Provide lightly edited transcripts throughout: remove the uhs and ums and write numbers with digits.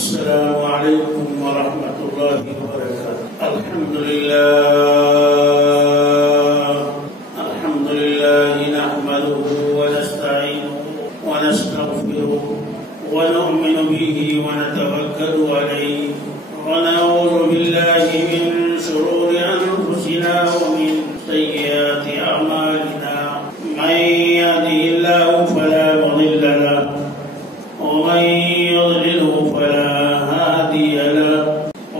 السلام علیکم ورحمۃ اللہ وبرکاتہ۔ الحمد للہ نحمده ونستعینه ونستغفره ونؤمن به ونتوکل علیہ ونعوذ باللہ من شرور انفسنا ومن سیئات اعمالنا، من يهده الله فلا مضل له ومن يضلله فلا هادي له،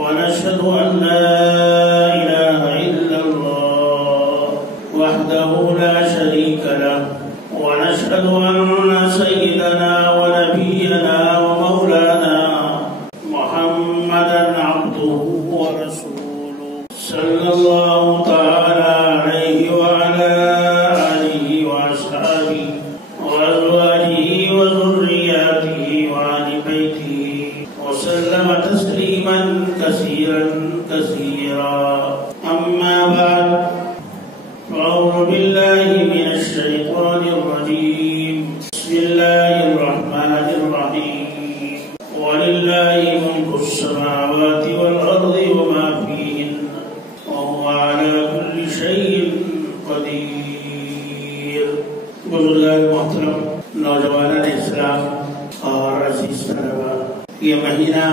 ونشهد أن لا إله إلا الله وحده لا شريك له، ونشهد أن سيدنا ونبينا ومولانا محمدا عبده ورسوله صلى الله تعالى عليه وعلى آله وأصحابه وأزواجه وذرياته وآل بيته وسلم تسليما كثيرا كثيرا، أما بعد، فأعوذ بالله من الشيطان الرجيم، بسم الله الرحمن الرحيم، ولله ملك السماوات والأرض وما فيهن وهو على كل شيء قدير۔ بزرگان محترم، نوجوانان اسلام اور عزیز طلباء، یہ مہینہ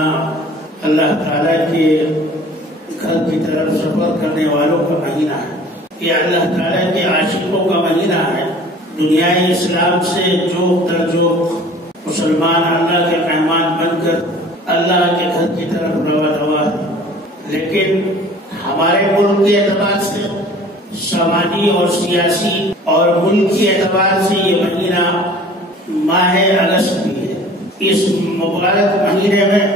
اللہ تعالیٰ کے گھر کی طرف سفر کرنے والوں کا مہینہ ہے، یہ اللہ تعالیٰ کے عاشقوں کا مہینہ ہے۔ دنیا اسلام سے جوک در جوک مسلمان اللہ کے مہمان بن کر اللہ کے گھر کی طرف روا ہے، لیکن ہمارے ملک کے اعتبار سے سماجی اور سیاسی اور ملکی اعتبار سے یہ مہینہ ماہ اگست بھی ہے۔ اس مبارک مہینے میں،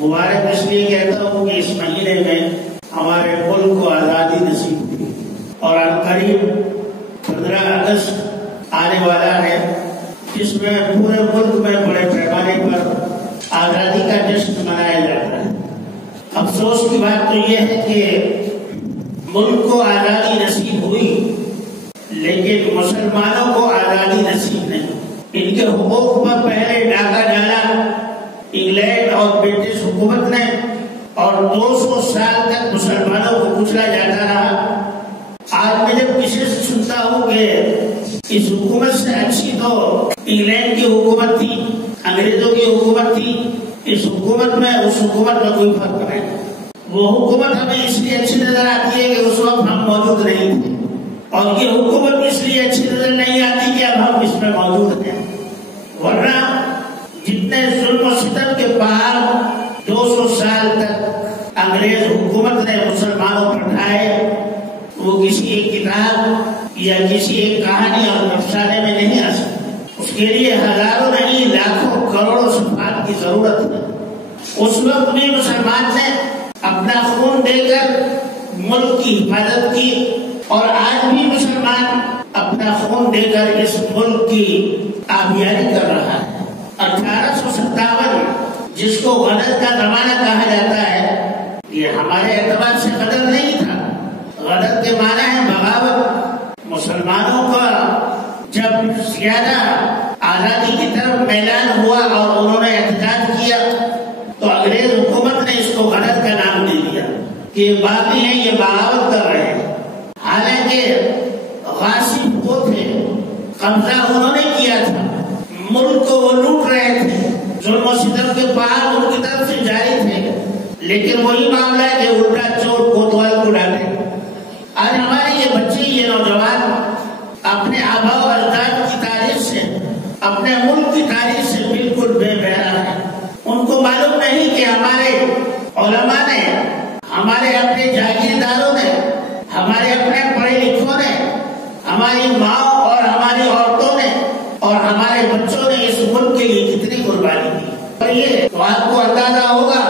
مبارک اس لیے کہتا ہوں کہ اس مہینے میں ہمارے ملک کو آزادی نصیب ہوئی، اور عنقریب 15 اگست آنے والا ہے، جس میں پورے ملک میں بڑے پیمانے پر آزادی کا جشن منایا جاتا ہے۔ افسوس کی بات تو یہ ہے کہ ملک کو آزادی نصیب ہوئی لیکن مسلمانوں کو آزادی نصیب نہیں۔ ان کے حقوق پر پہلے ڈاکہ ڈالا انگلینڈ اور برٹش حکومت نے، اور 200 سال تک مسلمانوں کو کچلا جاتا رہا۔ آج میں جب کسی سے سنتا ہوں کہ اس حکومت سے اچھی تو انگلینڈ کی حکومت تھی، انگریزوں کی حکومت تھی، اس حکومت میں اس حکومت میں کوئی فرق نہیں۔ وہ حکومت ہمیں اس لیے اچھی نظر آتی ہے کہ اس وقت ہم موجود نہیں تھے، اور یہ حکومت اس لیے اچھی نظر نہیں آتی کہ اب ہم اس میں موجود ہیں۔ ورنہ جتنے ظلم و ستم کے پہاڑ 200 سال تک انگریز حکومت نے مسلمانوں پر ڈھائے، وہ کسی ایک کتاب یا کسی ایک کہانی اور افسانے میں نہیں آ سکتے۔ اس کے لیے ہزاروں نہیں لاکھوں کروڑوں صفحات کی ضرورت ہے۔ اس وقت بھی مسلمان نے اپنا خون دے کر ملک کی حفاظت کی، اور آج بھی مسلمان اپنا خون دے کر اس ملک کی آبیاری کر رہا ہے۔ 1857 جس کو غدر کا زمانہ کہا جاتا ہے، یہ ہمارے اعتبار سے غدر نہیں تھا۔ غدر کے معنی ہے بغاوت۔ مسلمانوں کا جب زیادہ آزادی کی طرف میلان ہوا اور انہوں نے احتجاج کیا تو انگریز حکومت نے اس کو غدر کا نام دے دیا کہ یہ باغی ہیں، یہ بغاوت کر رہے ہیں۔ حالانکہ غاصب وہ تھے، قبضہ انہوں نے کیا تھا، ملک کو وہ لوٹ رہے تھے، ظلم و ستم کے پہاڑ ان کی طرف سے جاری تھے، لیکن وہی معاملہ ہے کہ الٹا چور کوتوال کو ڈالے۔ آج ہمارے یہ بچے، یہ نوجوان اپنے آباء و اجداد کی تاریخ سے، اپنے ملک کی تاریخ سے بالکل بے بہرا ہے۔ ان کو معلوم نہیں کہ ہمارے علماء نے، ہمارے اپنے جاگیرداروں نے، ہمارے اپنے پڑھے لکھوں نے، ہماری ماں اور ہماری عورتوں نے اور ہمارے بچوں نے اس ملک کے لیے کتنی قربانی دی۔ اور یہ تو آپ کو اندازہ ہوگا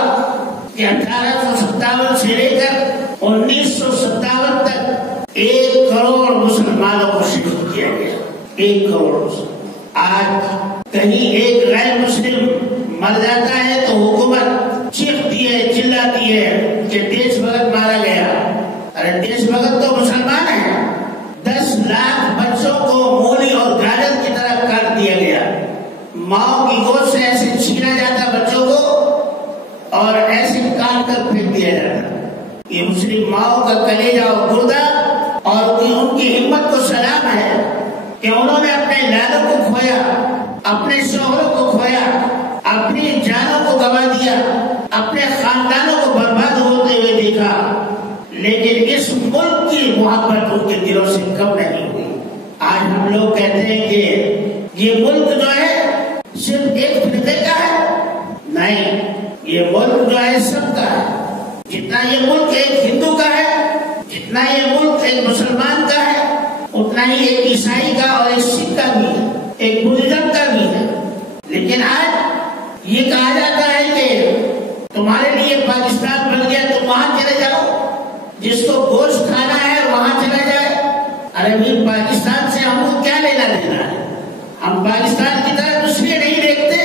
کہ 1857 سے لے کر 1957 تک 1 کروڑ مسلمانوں کو شہید کیا گیا۔ 1 کروڑ۔ آج کہیں ایک غیر مسلم مر جاتا ہے تو حکومت چیختی ہے، چلاتی ہے کہ دیش بھگت مارا گیا۔ ارے دیش بھگت تو مسلمان ہے۔ 10 لاکھ بچوں کو مولی اور گاجر کی طرح کاٹ دیا گیا۔ ماں کی گود سے ایسے چھینا جاتا بچوں کو اور ایسے کاٹ کر پھینک دیا جاتا. یہ مسلم ماؤں کا کلیجہ اور گردہ اور ان کی ہمت کو سلام ہے کہ انہوں نے اپنے لالوں کو کھویا، اپنے شوہروں کو کھویا، اپنی جانوں کو گوا دیا، اپنے خاندانوں کو برباد ہوتے ہوئے دیکھا، لیکن اس ملک کی محبت ان کے دلوں سے کم نہیں ہوئی. آج ہم لوگ کہتے ہیں کہ یہ ملک جو ہے صرف ایک فرقے کا ہے. نہیں، یہ ملک جو ہے سب کا ہے. جتنا یہ ملک ایک ہندو کا ہے، جتنا یہ ملک ایک مسلمان کا ہے، اتنا ہی ایک عیسائی کا اور ایک سکھ کا بھی ہے، ایک بدھزم کا بھی ہے. لیکن آج یہ کہا جاتا ہے کہ تمہارے لیے پاکستان بن گیا، تم وہاں چلے جاؤ، جس کو گوشت کھانا ہے وہاں چلا جائے. ارے بھی پاکستان سے ہم کو کیا لینا دینا ہے؟ ہم پاکستان کی طرف اس لیے نہیں دیکھتے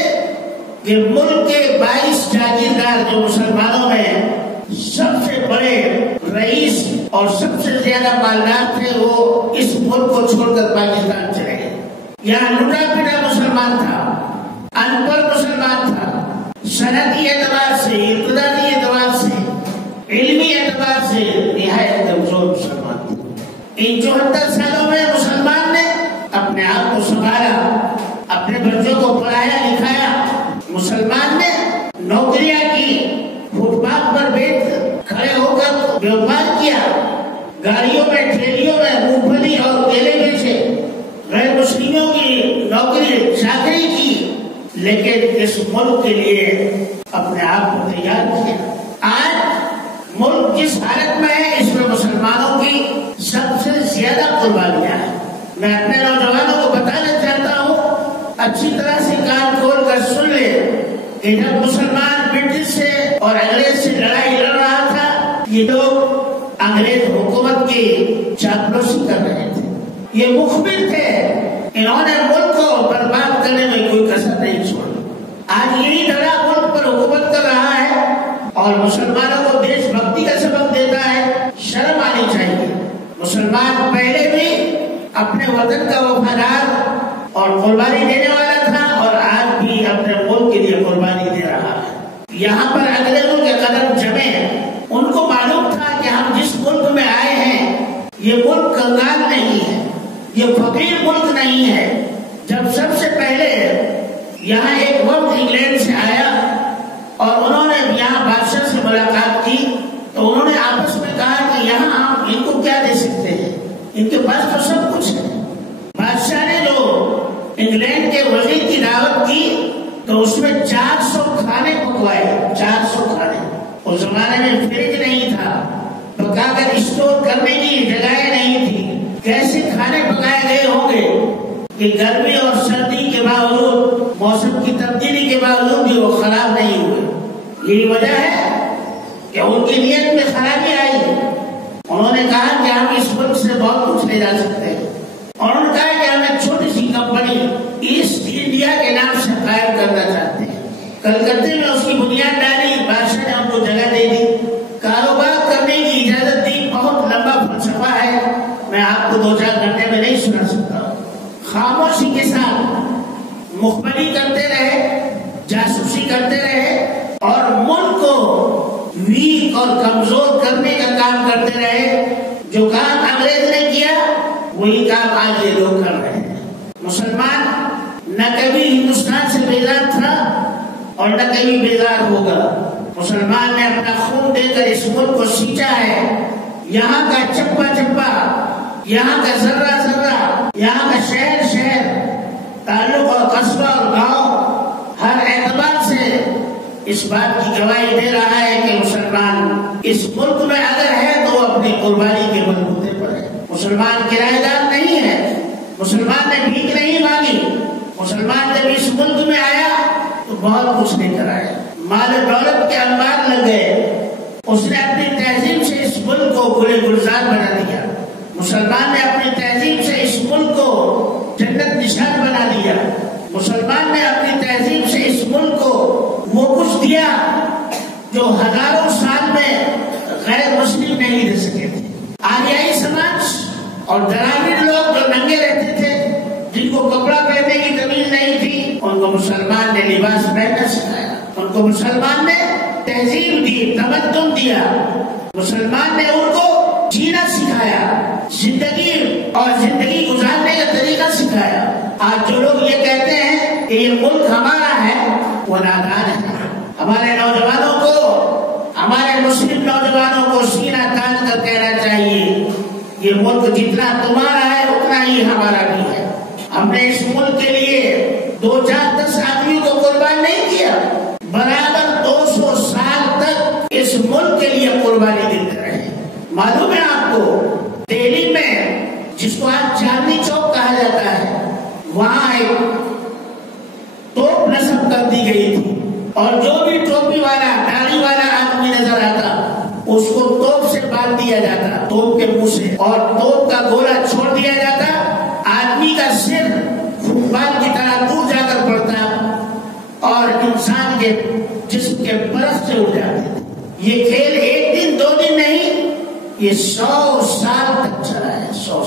کہ ملک کے 22 جاگیردار جو مسلمانوں میں سب سے بڑے رئیس اور سب سے زیادہ مالدار تھے، وہ اس ملک کو چھوڑ کر پاکستان چلے گئے. یہاں لٹا پٹا مسلمان تھا، ان پڑھ مسلمان تھا، صنعتی اعتبار سے، اقتصادی اعتبار سے، علمی اعتبار سے نہایت کمزور مسلمان تھے. ان 74 سالوں میں مسلمان نے اپنے آپ کو سنبھالا، اپنے بچوں کو پڑھایا لکھایا، مسلمان نے نوکریاں کی، فٹ پاتھ پر بیٹھ کھڑے ہو کر بیوپار کیا، گاڑیوں میں ٹھیلیوں میں مونگ پھلی اور کیلے بیچے، غیر مسلموں کی نوکری چاکری کی، لیکن اس ملک کے لیے اپنے آپ کو تیار کیا. آج ملک جس حالت میں ہے، اس میں مسلمانوں کی سب سے زیادہ قربانیاں ہیں. میں اپنے نوجوانوں کو بتانا چاہتا ہوں، اچھی طرح سے کان کھول کر سن لے کہ جب مسلمان برٹش سے اور انگریز سے لڑائی لڑ رہا تھا، یہ لوگ انگریز حکومت کی چاپلوسی کر رہے تھے، یہ مخبر تھے. انہوں نے ملک کو برباد کرنے میں کوئی کسر نہیں چھوڑی. آج یہی لڑا ملک پر حکومت کر رہا ہے اور مسلمانوں کو دیش بھکتی کا سبق دیتا ہے. شرم آنی چاہیے. مسلمان پہلے بھی اپنے وطن کا وفادار اور قربانی دینے والا تھا، اور آج بھی اپنے ملک کے لیے قربانی دے رہا ہے. یہاں پر انگریزوں کے قدم جمے، ان کو معلوم تھا کہ ہم جس ملک میں آئے ہیں یہ ملک کنگال نہیں ہے، یہ فقیر ملک نہیں ہے. جب سب سے پہلے یہاں ایک وفد انگلینڈ سے آیا اور انہوں نے یہاں بادشاہ سے ملاقات کی، تو انہوں نے آپس میں کہا کہ یہاں ہم ان کو کیا دے سکتے ہیں، ان کے پاس تو سب کچھ ہے. بادشاہ نے جو انگلینڈ کے وزیر کی دعوت کی تو اس میں 400 کھانے پکوائے. 400 کھانے. اس زمانے میں فریج نہیں تھا، پکا کر اسٹور کرنے کی جگہیں نہیں تھی. کیسے کھانے پکائے گئے ہوں گے کہ گرمی اور سردی کے باوجود، موسم کی تبدیلی کے باوجود بھی وہ خراب نہیں ہوئے. یہی وجہ ہے کہ ان کی نیت میں خرابی آئی. انہوں نے کہا کہ ہم اس ملک سے بہت کچھ لے جا سکتے ہیں. اور انہوں نے کہا کہ ہم ایک چھوٹی سی کمپنی ایسٹ انڈیا کے نام سے قائم کرنا چاہتے ہیں. کلکتے میں اس کی بنیاد ڈالی، بادشاہ نے ہم کو جگہ دے دی، کاروبار کرنے کی اجازت دی. بہت لمبا فلسفہ ہے، میں آپ کو 2-4 گھنٹے میں نہیں سنا سکتا. خاموشی کے ساتھ مخبری کرتے رہے، جاسوسی کرتے رہے اور ملک کو ویک اور کمزور کرنے کا کام کرتے رہے. جو کام انگریز نے کیا وہی کام آج یہ لوگ کر رہے ہیں. مسلمان نہ کبھی ہندوستان سے بیزار تھا اور نہ کبھی بیزار ہوگا. مسلمان نے اپنا خون دے کر اس ملک کو سینچا ہے. یہاں کا چپا چپا، یہاں کا ذرہ ذرہ، یہاں کا شہر شہر، تعلق اور قصبہ اور گاؤں ہر اعتبار سے اس بات کی گواہی دے رہا ہے کہ مسلمان اس ملک میں اگر ہے تو اپنی قربانی کے بلبوتے پر ہے. مسلمان کرایہ دار نہیں ہے. مسلمان نے بھیک نہیں مانگی. مسلمان جب اس ملک میں آیا تو بہت کچھ لے کر آیا. مال و دولت کے انبار لگ گئے. اس نے اپنی تہذیب سے اس ملک کو گلے گلزار بنا دیا. مسلمان نے اپنی تہذیب سے اس ملک کو جنت نشان بنا دیا. مسلمان نے اپنی تہذیب سے اس ملک کو وہ کچھ دیا جو ہزاروں سال میں غیر مسلم نہیں دے سکے تھے. آریائی سماج اور دراوڑ لوگ جو ننگے رہتے تھے، جن کو کپڑا پہننے کی تمیز نہیں تھی، ان کو مسلمان نے لباس پہننا سکھایا. ان کو مسلمان نے تہذیب دی، تمدن دیا، مسلمان نے ان کو جینا سکھایا، زندگی اور زندگی گزارنے کا طریقہ سکھایا۔ آج جو لوگ یہ کہتے ہیں کہ یہ ملک ہمارا ہے وہ نادان ہے۔ ہمارے نوجوانوں کو، ہمارے مسلم نوجوانوں کو سینہ تان کر کہنا چاہیے یہ ملک جتنا تمہارا ہے اتنا ہی ہمارا بھی ہے۔ ہم نے اس ملک کے لیے 2 4 10 آدمیوں کو قربان نہیں کیا، برابر 200 سال تک اس ملک کے لیے قربانی دیتے رہے۔ معلوم ہے آپ کو دہلی میں جس کو آج چاندنی چوک کہا جاتا ہے، وہاں ایک توپ نصب کر دی گئی تھی، اور جو بھی ٹوپی والا داڑھی والا آدمی نظر آتا اس کو توپ سے باندھ دیا جاتا، توپ کے منہ سے، اور توپ کا گولا چھوڑ دیا جاتا، آدمی کا سر فٹ بال کی طرح دور جا کر پڑتا اور انسان کے جسم کے برف سے اڑ جاتے۔ یہ کھیل 1 دن 2 دن نہیں، یہ 100 سال تک چلا ہے۔ 100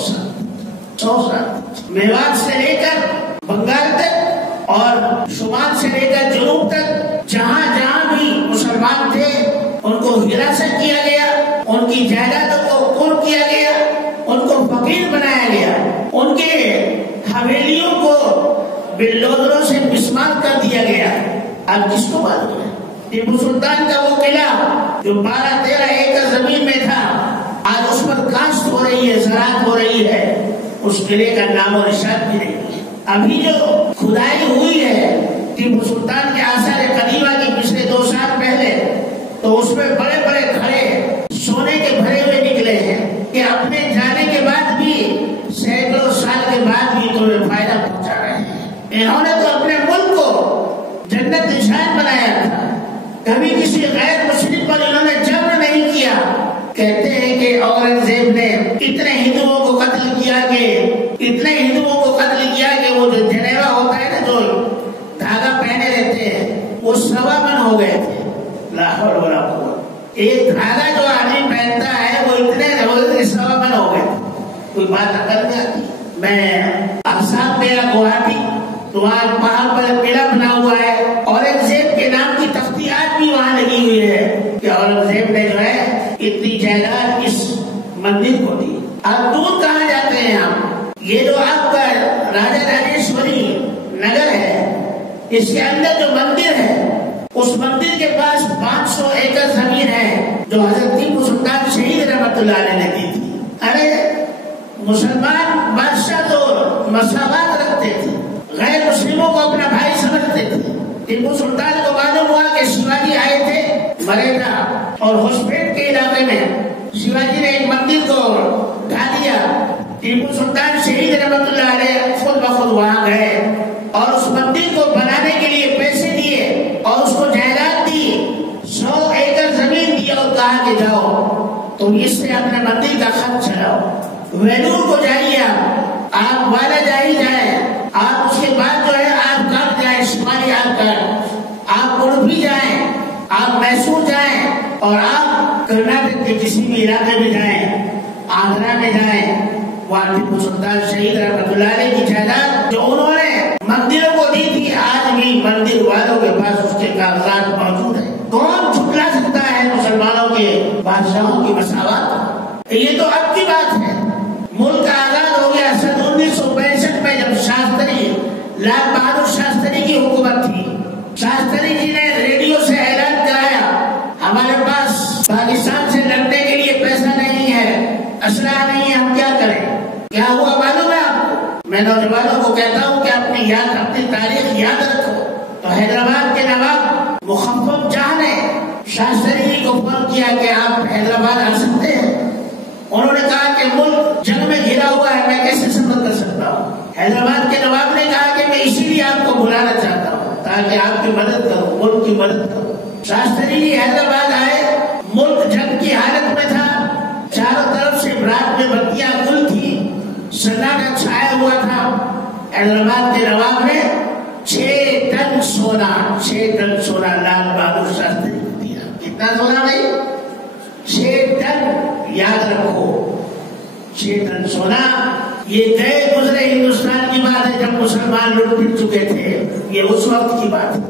سال میوات سے لے کر بنگال تک اور شمال سے لے کر جنوب تک جہاں جہاں بھی مسلمان تھے ان کو ہراست کیا گیا، ان کی جائیدادوں کو قرب کیا گیا، ان کو فقیر بنایا گیا، ان کے حویلیوں کو بلڈوزروں سے مسمار کر دیا گیا۔ اب کس کو معلوم ہے؟ ٹیپو سلطان کا وہ قلعہ جو 12-13 ایکڑ زمین میں تھا، آج اس پر کاشت ہو رہی ہے، زراعت ہو رہی ہے، اس قلعے کا نام و نشان بھی نہیں ہے۔ ابھی جو کھدائی ہوئی ہے ٹیپو سلطان کے آثار قدیمہ کی پچھلے 2 سال پہلے، تو اس میں بڑے بڑے گھڑے سونے کے بھرے ہوئے نکلے ہیں کہ اپنے جانے کے بعد بھی سینکڑوں سال کے بعد بھی تمہیں فائدہ پہنچا رہے ہیں۔ انہوں نے تو اپنے ملک کو جنت نشان بنایا تھا، کبھی کسی غیر مسلم پر انہوں نے جبر نہیں کیا۔ کہتے ہیں کہ اورنگزیب نے اتنے ہندوؤں کو قتل کیا کہ وہ جو جنیوا ہوتا ہے نا، جو دھاگا پہنے رہتے ہیں، وہ 1.25 من ہو گئے تھے۔ لا حول ولا قوت۔ ایک دھاگا جو آدمی پہنتا ہے وہ اتنے 1.25 من ہو گئے تھے۔ کوئی بات عقل میں آتی؟ میں احساب گیا گوہاٹی، تو وہاں پہاڑ پر قلعہ بنا ہوا ہے، اورنگزیب کے نام کی تختی آج بھی وہاں لگی ہوئی ہے کہ اورنگزیب نے جو ہے اتنی جائیداد اس مندر کو دی۔ اب دور کہاں جاتے ہیں ہم؟ یہ جو آپ کا راجا راجیشوری نگر ہے، اس کے اندر جو مندر ہے، اس مندر کے پاس 500 ایکڑ زمین ہے جو حضرت ٹیپو سلطان شہید رحمت اللہ علیہ نے دی تھی۔ ارے مسلمان بادشاہ تو مساوات رکھتے تھے، غیر مسلموں کو اپنا بھائی سمجھتے تھے۔ ٹیپو سلطان کو معلوم ہوا کہ شیواجی آئے تھے مرینا اور ہوسپیٹ کے علاقے میں، شیواجی نے ایک مندر کو ڈھا دیا۔ ٹیپو سلطان شہید رحمت اللہ علیہ خود بخود وہاں گئے اور اس مندر کو بنانے کے لیے پیسے دیے اور اس کو جائیداد دی، 100 ایکڑ زمین دی اور کہا کہ جاؤ تم اس سے اپنے مندر کا خط چلاؤ، ویلور کو جائیے، آپ والا جائی جائیں، آپ اس کے بعد جو ہے آپ کاٹ جائیں، شمالی آپ کاٹ، آپ اڑپی جائیں، آپ میسور جائیں، اور آپ کرناٹک کے کسی بھی علاقے میں جائیں، آندھرا میں جائیں، وہاں ٹیپو سلطان شہید رحمت اللہ علیہ کی جائیداد جو انہوں نے مندروں کو دی تھی، آج بھی مندر والوں کے پاس اس کے کاغذات موجود ہیں۔ کون جھٹلا سکتا ہے مسلمانوں کے بادشاہوں کی مساوات؟ یہ تو اب کی بات ہے۔ ملک آزاد ہو گیا سن 1965 میں، جب شاستری لال بہادر شاستری کی حکومت تھی۔ شاستری جی نے ریڈیو سے اعلان کرایا ہمارے پاس پاکستان سے لڑنے کے لیے پیسہ نہیں ہے، اسلحہ نہیں ہے، ہم کیا کریں؟ کیا ہوا معلوم ہے آپ کو؟ میں نوجوانوں کو کہتا ہوں کہ اپنی تاریخ یاد رکھو۔ تو حیدرآباد کے نواب مخفف جہاں نے شاستری جی کو فون کیا کہ آپ حیدرآباد آ سکتے ہیں؟ انہوں نے کہا کہ ملک جنگ میں گھرا ہوا ہے، میں کیسے سفر کر سکتا ہوں؟ حیدرآباد کے نواب نے کہا کہ میں اسی لیے آپ کو بلانا چاہتا ہوں تاکہ آپ کی مدد کروں، ملک کی مدد کروں۔ شاستری جی حیدرآباد آئے، ملک جنگ کی حالت میں تھا، چاروں طرف سے رات میں بتیاں گل تھی، سناٹا چھایا ہوا تھا۔ حیدرآباد کے نواب نے 6 ٹن سونا لال بہادر شاستری کو دیا۔ کتنا سونا بھائی؟ 6 ٹن، یاد رکھو 6 ٹن سونا۔ یہ گئے گزرے ہندوستان کی بات ہے جب مسلمان لوٹ پٹ چکے تھے، یہ اس وقت کی بات ہے۔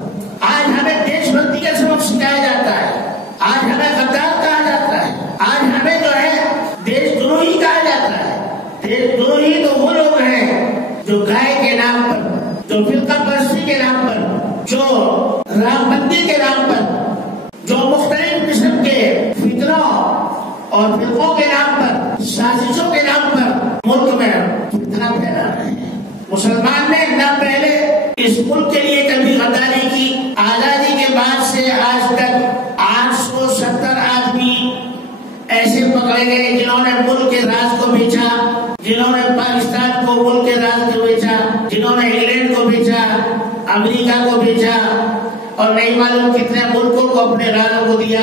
آج ہمیں دیش بھکتی کا سبق سکھایا جاتا ہے۔ جو گائے کے نام پر، جو فرقہ پرستی کے نام پر، جو رام بندی کے نام پر، جو مختلف قسم کے فتنوں اور فرقوں کے نام پر، سازشوں کے نام پر ملک میں فتنہ پھیلا رہے ہیں۔ مسلمان نے نہ پہلے اس ملک کے لیے کبھی غداری کی، آزادی کے بعد سے آج تک 870 آدمی ایسے پکڑے گئے جنہوں نے ملک کے راز کو بیچا، جنہوں نے پاکستان کو ملک کے راز کو بیچا، جنہوں نے انگلینڈ کو بیچا، امریکہ کو بیچا، اور نہیں معلوم کتنے ملکوں کو اپنے رازوں کو دیا۔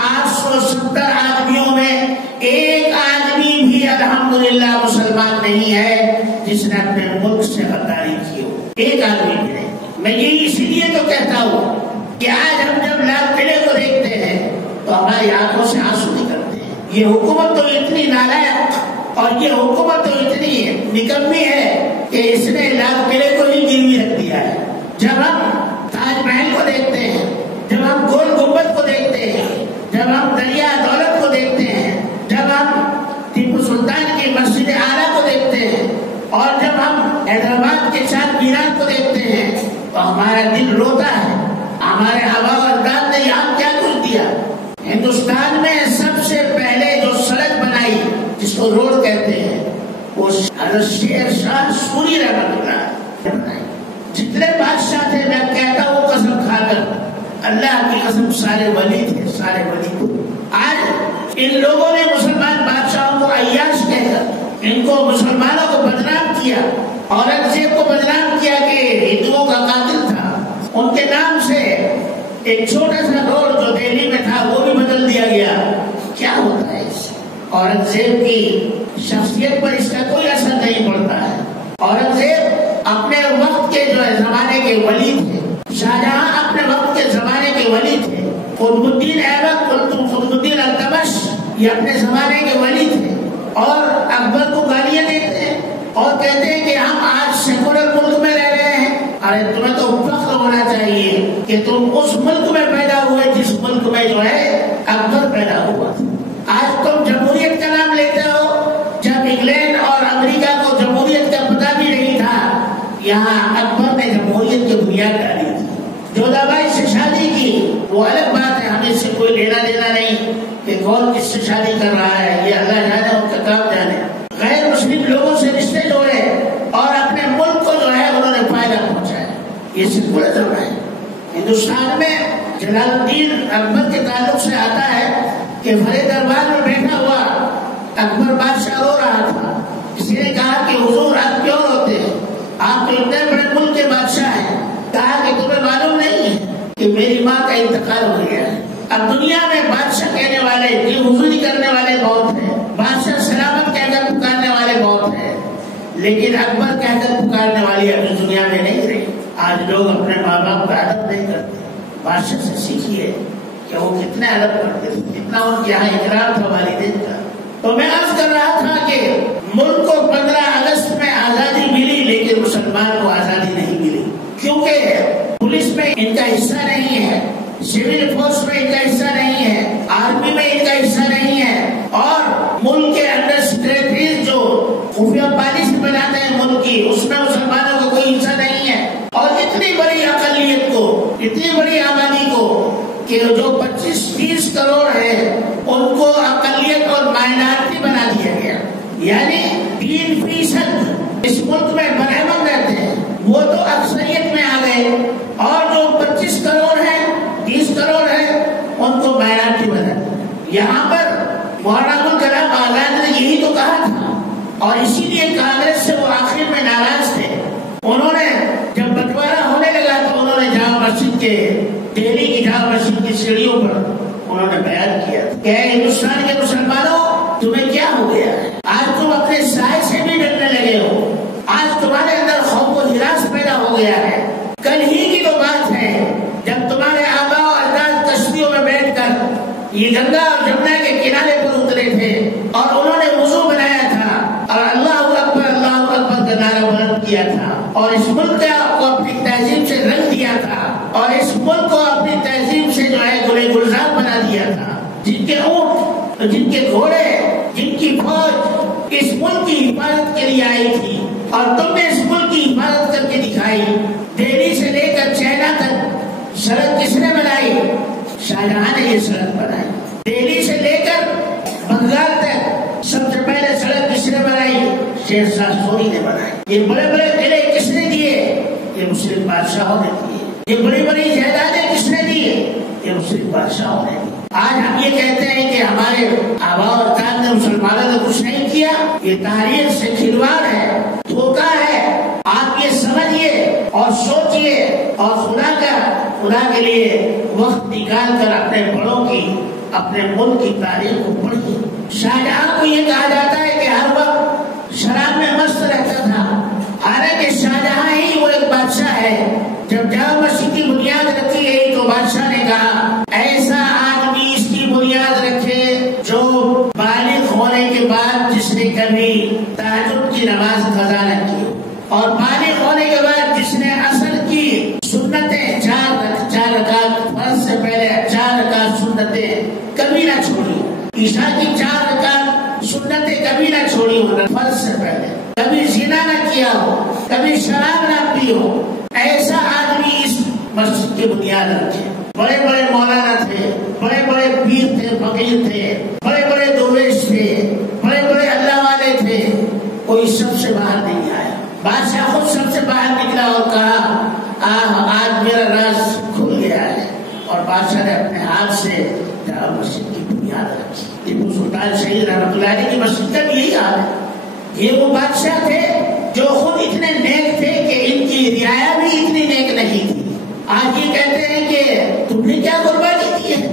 870 آدمیوں میں ایک آدمی بھی الحمدللہ مسلمان نہیں ہے جس نے اپنے ملک سے غداری کی ہو، ایک آدمی بھی نہیں۔ میں یہ اسی لیے تو کہتا ہوں کہ آج ہم جب لال قلعے کو دیکھتے ہیں تو ہماری آنکھوں سے آنسو نکلتے ہیں۔ یہ حکومت تو اتنی نالائق اور یہ حکومت تو اتنی نکمی ہے کہ اس نے لال قلعے کو ہی گروی رکھ دیا ہے۔ جب ہم تاج محل کو دیکھتے ہیں، جب ہم گول گنبد کو دیکھتے ہیں، جب ہم دریا دولت کو دیکھتے ہیں، جب ہم ٹیپو سلطان کی مسجد اعلیٰ کو دیکھتے ہیں، اور جب ہم حیدرآباد کے چار مینار کو دیکھتے ہیں تو ہمارا دل روتا ہے۔ ہمارے آبا و اجداد نے یہاں کیا کچھ دیا۔ ہندوستان میں سب سے پہلے جو سڑک بنائی جس کو روڈ کہتے ہیں وہ حضرت شیر شاہ سوری رحمۃ اللہ بنائی۔ جتنے بادشاہ تھے میں کہتا ہوں قسم کھا کر، اللہ کی قسم سارے ولی تھے، سارے ولی تھے۔ آج ان لوگوں نے مسلمان بادشاہوں کو عیاش کہہ کر ان کو مسلمانوں کو بدنام کیا، اورنگزیب کو بدنام کیا کہ ہندوؤں کا قاتل تھا۔ ان کے نام سے ایک چھوٹا سا روڈ جو دہلی میں تھا وہ بھی بدل دیا گیا۔ کیا ہوتا ہے اس سے؟ اورنگزیب کی شخصیت پر اس کا کوئی اثر نہیں پڑتا ہے۔ اورنگزیب اپنے وقت کے جو ہے زمانے کے ولی تھے، شاہجہاں اپنے وقت کے زمانے کے ولی تھے، قطب الدین ایبک، قطب الدین التمش یہ اپنے زمانے کے ولی تھے، اور اکبر کو گالیاں دیتے ہیں اور کہتے ہیں کہ ہم آج سیکولر ملک میں رہ رہے ہیں۔ ارے تمہیں تو فخر ہونا چاہیے کہ تم اس ملک میں پیدا ہوئے جس ملک میں جو ہے اکبر پیدا ہوا۔ آج تم جمہوریت کا نام لیتے ہو جب انگلینڈ اور امریکہ کو جمہوریت کا پتہ بھی نہیں تھا۔ یہاں اکبر نے جمہوریت کی بنیاد ڈالی تھی۔ جودھا سے شادی کی وہ الگ بات ہے، ہمیں اس سے کوئی لینا دینا نہیں کہ کون کس سے شادی کر رہا ہے، یہ اللہ جانے، ان کا کام جانے۔ غیر مسلم لوگوں سے رشتے جوڑے اور اپنے ملک کو جو ہے انہوں نے فائدہ پہنچایا، یہ سیکولرزم ہے۔ ہندوستان میں جلال الدین اکبر کے تعلق سے آتا ہے کہ بڑے دربار میں بیٹھا ہوا اکبر بادشاہ رو رہا تھا۔ کسی نے کہا کہ حضور آپ کیوں روتے ہیں، آپ تو اتنے بڑے ملک کے بادشاہ ہیں۔ کہا کہ تمہیں معلوم نہیں ہے کہ میری ماں کا انتقال ہو گیا ہے۔ اب دنیا میں بادشاہ کہنے والے، دل حضوری کرنے والے بہت ہیں، بادشاہ سلامت کہہ کر پکارنے والے بہت ہیں، لیکن اکبر کہہ کر پکارنے والی ابھی دنیا میں نہیں رہی۔ آج لوگ اپنے ماں باپ کا ادب نہیں کرتے۔ بادشاہ سے سیکھیے کہ وہ کتنے ادب کرتے تھے، کتنا ان کے یہاں اکرام تھا والدین کا۔ تو میں عرض کر رہا تھا کہ ملک کو 15 اگست میں آزادی ملی لیکن مسلمان کو آزادی نہیں ملی، کیونکہ پولیس میں ان کا حصہ نہیں ہے، سول فورس میں ان کا حصہ نہیں ہے، آرمی میں ان کا حصہ نہیں ہے، اور ملک کے انڈر سیکرٹریز جو خفیہ پالیسی بناتے ہیں ملک کی، اس میں مسلمانوں کو کوئی حصہ نہیں ہے۔ اور اتنی بڑی اقلیت کو، اتنی بڑی آبادی کو کہ جو 25-30 کروڑ ہے ان کو اقلیت اور مائنارٹی بنا دیا گیا، یعنی 3% اس ملک میں برہمن رہتے ہیں، وہ تو اکثریت میں آ گئے، اور جو 25 کروڑ ہے، 30 کروڑ ہے، ان کو مائنارٹی بنا دیا۔ یہاں پر مولانا ابوالکلام آزاد نے یہی تو کہا تھا، اور اسی لیے کانگریس سے وہ آخر میں ناراض تھے۔ انہوں نے جب بٹوارا ہونے لگا تو انہوں نے جامع مسجد کے، دہلی کی جامع مسجد کی سیڑھیوں پر انہوں نے بیان کیا کہ ہندوستان کے مسلمانوں تمہیں کیا ہو گیا ہے، آج تم اپنے سائے سے بھی ڈرنے لگے ہو، آج تمہارے اندر خوف و ہراس پیدا ہو گیا ہے۔ کل ہی کی تو بات ہے جب تمہارے آبا و اجداد کشتیوں میں بیٹھ کر یہ گنگا اور جمنا کے کنارے پر اترے تھے اور انہوں نے وضو بنایا تھا اور اللہ اکبر کا نعرہ بلند کیا تھا، اور اس ملک کو اپنی تہذیب سے رنگ دیا تھا، اور اس ملک کو اپنی تہذیب سے جو ہے گلے گلزار بنا دیا تھا۔ جن کے اونٹ، جن کے گھوڑے، جن کی فوج اس ملک کی حفاظت کے لیے آئی تھی، اور تم نے اس ملک کی حفاظت کر کے دکھائی. دہلی سے لے کر چائنا تک سڑک کس نے بنائی؟ شاہجہاں نے یہ سڑک بنائی. دہلی سے لے کر بنگال تک سب سے پہلے سڑک کس نے بنائی؟ شیر شاہ سوری نے بنائی. یہ بڑے بڑے قلعے کس نے دیے؟ یہ مسلم بادشاہوں نے دیے. یہ بڑی بڑی جائیدادیں کس نے دی؟ یہ مسلم بادشاہوں نے دی. آج ہم یہ کہتے ہیں کہ ہمارے آبا و اجداد نے مسلمانوں نے کچھ نہیں کیا. یہ تاریخ سے کھلواڑ ہے، دھوکہ ہے. آپ یہ سمجھیے اور سوچیے اور خدا کے لیے وقت نکال کر اپنے بڑوں کی، اپنے ملک کی تاریخ کو پڑھیے. شاہجہاں کو یہ کہا جاتا ہے کہ ہر وقت شراب میں مست رہتا تھا، حالانکہ شاہجہاں ہی وہ ایک بادشاہ ہے. جب جامع مسجد کی بنیاد رکھی گئی تو بادشاہ نے کہا ایسا آدمی اس کی بنیاد رکھے جو بالغ ہونے کے بعد جس نے کبھی تہجد کی نماز قضا نہ کی، اور بالغ ہونے کے بعد جس نے عصر کی سنتیں 4 رکعت فرض سے پہلے 4 رکعت سنتیں کبھی نہ چھوڑی، عشاء کی 4 رکعت سنتیں کبھی نہ چھوڑی ہو فرض سے پہلے، کبھی زنا نہ کیا ہو، کبھی شراب نہ پی ہو، ایسا آدمی اس مسجد کی بنیاد رکھے. بڑے بڑے مولانا تھے، بڑے بڑے پیر تھے، فقیر تھے، بڑے بڑے درویش تھے، بڑے بڑے اللہ والے تھے، کوئی سب سے باہر نہیں آیا. بادشاہ خود سب سے باہر نکلا اور کہا آج میرا راز کھل گیا ہے. اور بادشاہ نے اپنے ہاتھ سے جامع مسجد کی بنیاد رکھی. ٹیپو سلطان شہید رحمۃ اللہ علیہ کی مسجد کا بھی یہی حال ہے. یہ وہ بادشاہ تھے جو خود اتنے نیک تھے کہ ان کی رعایا بھی اتنی نیک نہیں تھی. آج یہ کہتے ہیں کہ تم نے کیا قربانی کی ہے.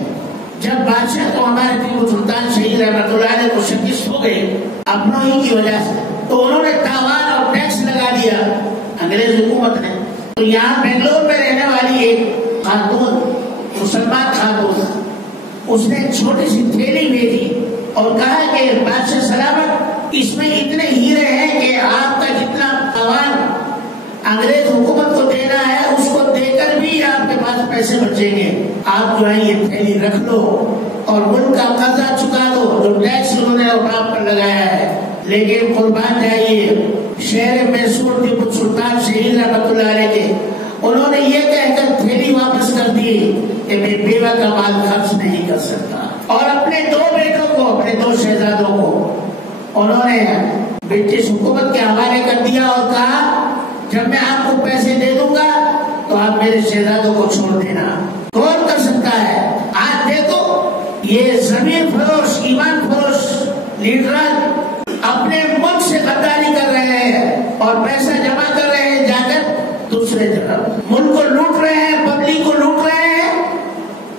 جب بادشاہ تو ہمارے ٹیپو سلطان شہید رحمۃ اللہ علیہ کو شکست ہو گئی اپنوں ہی کی وجہ سے، تو انہوں نے تاوان اور ٹیکس لگا دیا انگریز حکومت نے. تو یہاں بنگلور میں رہنے والی ایک خاتون، مسلمان خاتون، اس نے ایک چھوٹی سی تھیلی بھیجی اور کہا کہ بادشاہ سلامت، اس میں اتنے ہیرے ہیں کہ آپ کا جتنا تاوان انگریز حکومت کو دینا ہے اس کو دے کر بھی آپ کے پاس پیسے بچیں گے. آپ جو ہے یہ تھیلی رکھ لو اور ملک کا قرضہ چکا دو جو ٹیکس انہوں نے آپ پر لگایا ہے. لیکن قربان جائیے شہر میسور ٹیپو سلطان شہید رحمۃ اللہ علیہ کے، انہوں نے یہ کہہ کر تھیلی واپس کر دی کہ میں بیوہ کا مال خرچ نہیں کر سکتا. اور اپنے 2 بیٹوں کو، اپنے 2 شہزادوں کو انہوں نے برٹش حکومت کے حوالے کر دیا اور کہا جب میں آپ کو پیسے دے دوں گا تو آپ میرے شہزادوں کو چھوڑ دینا. کون کر سکتا ہے؟ آج دیکھو یہ زمین فروش، ایمان فروش لیڈران اپنے ملک سے غداری کر رہے ہیں اور پیسہ جمع کر رہے ہیں جا کر دوسرے جگہ. ملک کو لوٹ رہے ہیں، پبلک کو لوٹ رہے ہیں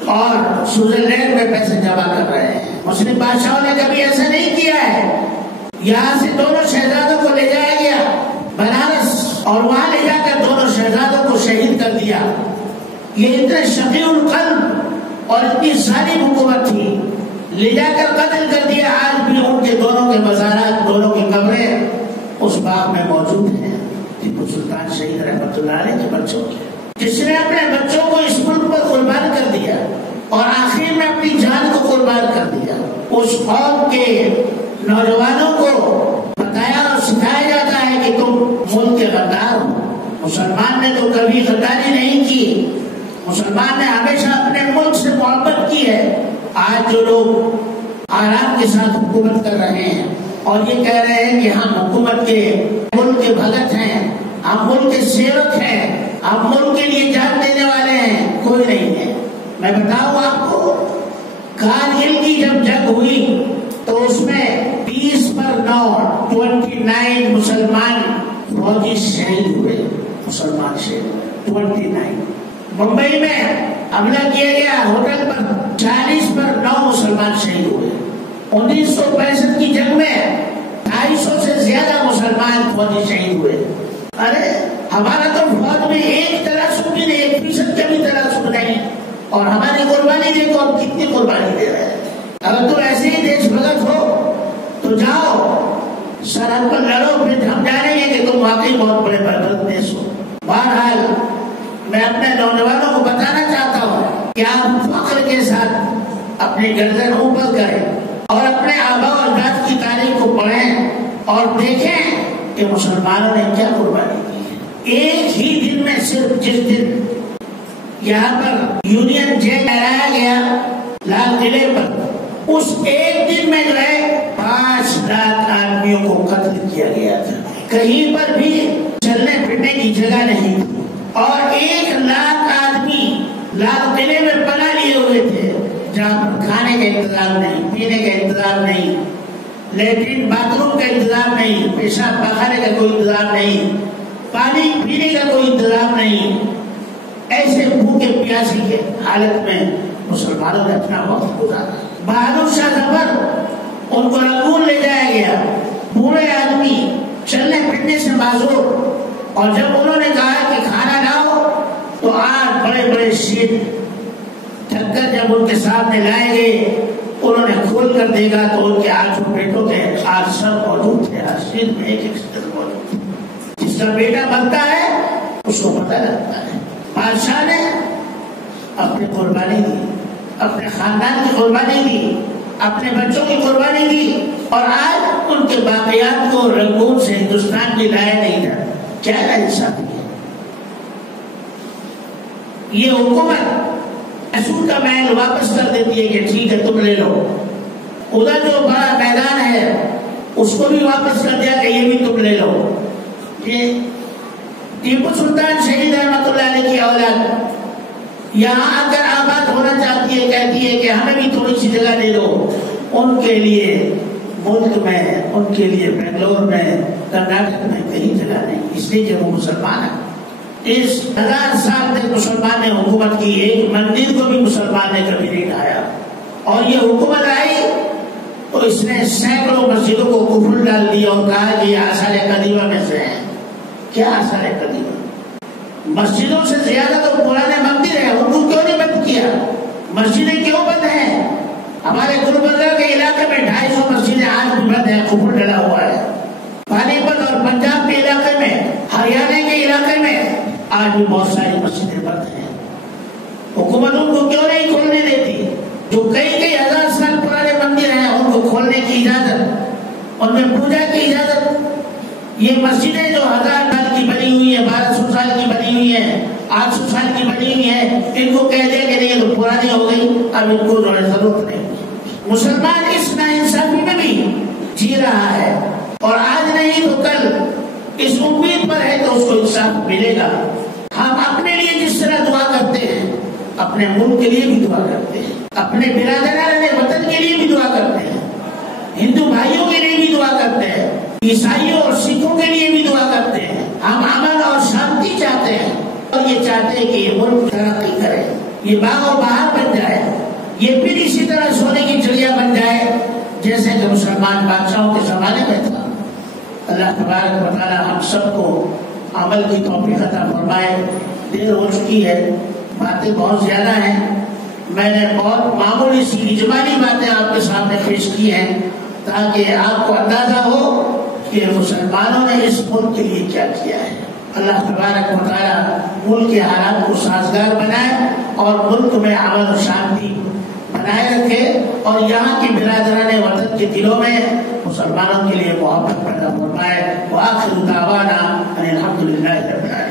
اور سوئٹزرلینڈ میں پیسے جمع کر رہے ہیں. مسلم بادشاہوں نے کبھی ایسا نہیں کیا ہے. یہاں سے دونوں شہزادوں کو لے جایا گیا بنارس اور وہاں لے جا کر دونوں شہزادوں کو شہید کر دیا. یہ اتنے شفیع القلب اور اتنی ظالم حکومت تھی، لے جا کر قتل کر دیا. آج بھی ان کے دونوں کے مزارات، دونوں کی قبریں اس باغ میں موجود ہیں ٹیپو سلطان شہید رحمۃ اللہ علیہ کے بچوں کی، جس نے اپنے بچوں کو اس ملک پر قربان کر دیا اور آخر میں اپنی جان کو قربان کر دیا. اس قوم کے نوجوانوں کو بتایا اور سکھایا جاتا ہے کہ تم ملک کے غدار ہو. مسلمان نے تو کبھی غداری نہیں کی، مسلمان نے ہمیشہ اپنے ملک سے محبت کی ہے. آج جو لوگ آرام کے ساتھ حکومت کر رہے ہیں اور یہ کہہ رہے ہیں کہ ہم حکومت کے ملک کے بھگت ہیں، ہم ملک کے سیوک ہیں، ہم ملک کے لیے جان دینے والے ہیں، کوئی نہیں ہے. میں بتاؤں آپ کو، کارگل کی جب جنگ ہوئی تو اس میں 20/9 29 مسلمان فوجی شہید ہوئے. مسلمان شہید 29. ممبئی میں حملہ کیا گیا ہوٹل پر، 40/9 مسلمان شہید ہوئے. 1965 کی جنگ میں 250 سے زیادہ مسلمان فوجی شہید ہوئے. ارے ہمارا تو فوج میں ایک تناسب بھی نہیں، 1% کا بھی تناسب نہیں، اور ہماری قربانی دیکھو ہم کتنی قربانی دے رہے ہیں. اگر تم ایسے ہی دیش بھگت ہو تو جاؤ سرحد پر لڑو، پھر ہم جانیں گے کہ تم واقعی بہت بڑے برباد دیش ہو. بہرحال میں اپنے نوجوانوں کو بتانا چاہتا ہوں کہ آپ فخر کے ساتھ اپنی گردن اوپر کریں اور اپنے آبا و اجداد کی تاریخ کو پڑھیں اور دیکھیں کہ مسلمانوں نے کیا قربانی کی ہے۔ ایک ہی دن میں صرف جس دن یہاں پر یونین جیک لہرایا گیا لال قلعے پر، اس ایک دن میں جو ہے 5 لاکھ آدمیوں کو قتل کیا گیا تھا۔ کہیں پر بھی چلنے پھرنے کی جگہ نہیں تھی، اور 1 لاکھ آدمی لال قلعے میں پناہ لیے ہوئے تھے، جہاں پر کھانے کا انتظام نہیں، پینے کا انتظام نہیں، لیٹرین باتھ روم کا انتظام نہیں، پیشاب پخانے کا کوئی انتظام نہیں، پانی پینے کا کوئی انتظام نہیں۔ ایسے بھوکے پیاسی کے حالت میں مسلمانوں نے اپنا وقت گزارا۔ بہادر شاہ ظفر ان کو رنگون لے جایا گیا، بوڑھے آدمی چلنے پھرنے سے معذور، اور جب انہوں نے کہا کہ کھانا لاؤ تو 8 بڑے بڑے شیر ٹھکر جب ان کے سامنے لائے گئے، انہوں نے کھول کر دیکھا تو ان کے 8 بیٹوں کے 8 سر موجود تھے، ہر شیر میں ایک سر موجود تھے۔ جس کا بیٹا بنتا ہے اس کو پتہ لگتا ہے۔ بادشاہ نے اپنی قربانی دی، اپنے خاندان کی قربانی دی، اپنے بچوں کی قربانی دی، اور آج ان کے باقیات کو رنگون سے ہندوستان میں لایا نہیں تھا۔ کیا انصافی ہے؟ یہ حکومت اسور کا محل واپس کر دیتی ہے کہ ٹھیک ہے تم لے لو، ادھر جو بڑا میدان ہے اس کو بھی واپس کر دیا کہ یہ بھی تم لے لو۔ یہ ٹیپو سلطان شہید رحمت اللہ علیہ کی اولاد یہاں آ کر آباد ہونا چاہتی ہے، کہتی ہے کہ ہمیں بھی تھوڑی سی جگہ دے دو۔ ان کے لیے ملک میں، ان کے لیے بنگلور میں، کرناٹک میں کہیں جگہ نہیں، اس لیے کہ وہ مسلمان ہیں۔ اس 1000 سال تک مسلمان نے حکومت کی، ایک مندر کو بھی مسلمان نے کبھی نہیں ڈھایا، اور یہ حکومت آئی تو اس نے سینکڑوں مسجدوں کو کفر ڈال دیا اور کہا کہ یہ آثار قدیمہ میں سے ہے۔ کیا آثار قدیمہ؟ مسجدوں سے زیادہ تو پرانے مندر ہیں، ان کو کیوں نہیں بند کیا؟ مسجدیں کیوں بند ہیں؟ ہمارے گلبرگہ کے علاقے میں 250 مسجدیں آج بھی بند ہیں، کفر ڈلا ہوا ہے۔ پانی پت اور پنجاب کے علاقے میں، ہریانہ کے علاقے میں آج بھی بہت ساری مسجدیں بند ہیں۔ حکومت ان کو کیوں نہیں کھولنے دیتی؟ جو کئی 1000 سال پرانے مندر ہیں ان کو کھولنے کی اجازت، ان میں پوجا کی اجازت۔ یہ مسجدیں جو 1000 سال کی بنی ہوئی ہیں، 1200 سال کی بنی ہوئی ہیں، 800 سال کی بنی ہوئی ہیں، ان کو کہہ دیں کہ نہیں تو پرانی ہو گئی، اب ان کو جو ہے ضرورت نہیں۔ مسلمان اس ناانصافی میں بھی جی رہا ہے، اور آج نہیں تو کل اس امید پر ہے کہ اس کو انصاف ملے گا۔ ہم اپنے لیے جس طرح دعا کرتے ہیں، اپنے ملک کے لیے بھی دعا کرتے ہیں، اپنے برادران وطن کے لیے بھی دعا کرتے ہیں، ہندو بھائیوں کے لیے بھی دعا کرتے ہیں، عیسائیوں اور سکھوں کے لیے بھی دعا کرتے ہیں۔ ہم امن اور شانتی چاہتے ہیں، اور یہ چاہتے ہیں کہ یہ ملک ترقی کرے، یہ باغ و بہار بن جائے، یہ پھر اسی طرح سونے کی چڑیا بن جائے جیسے کہ مسلمان بادشاہوں کے زمانے میں تھا۔ اللہ تبارک و تعالی ہم سب کو عمل کی توفیق عطا فرمائے۔ دیر ہو چکی ہے، باتیں بہت زیادہ ہیں، میں نے بہت معمولی سی اجمالی باتیں آپ کے سامنے پیش کی ہیں تاکہ آپ کو اندازہ ہو کہ مسلمانوں نے اس ملک کے لیے کیا کیا ہے۔ اللہ تبارک و تعالی ملک کے حالات کو سازگار بنائے اور ملک میں امن و شانتی بنائے رکھے، اور یہاں کی برادران وطن کے دلوں میں مسلمانوں کے لیے محبت پیدا فرمائے۔ وآخر دعوانا ان الحمد للہ رب العالمین۔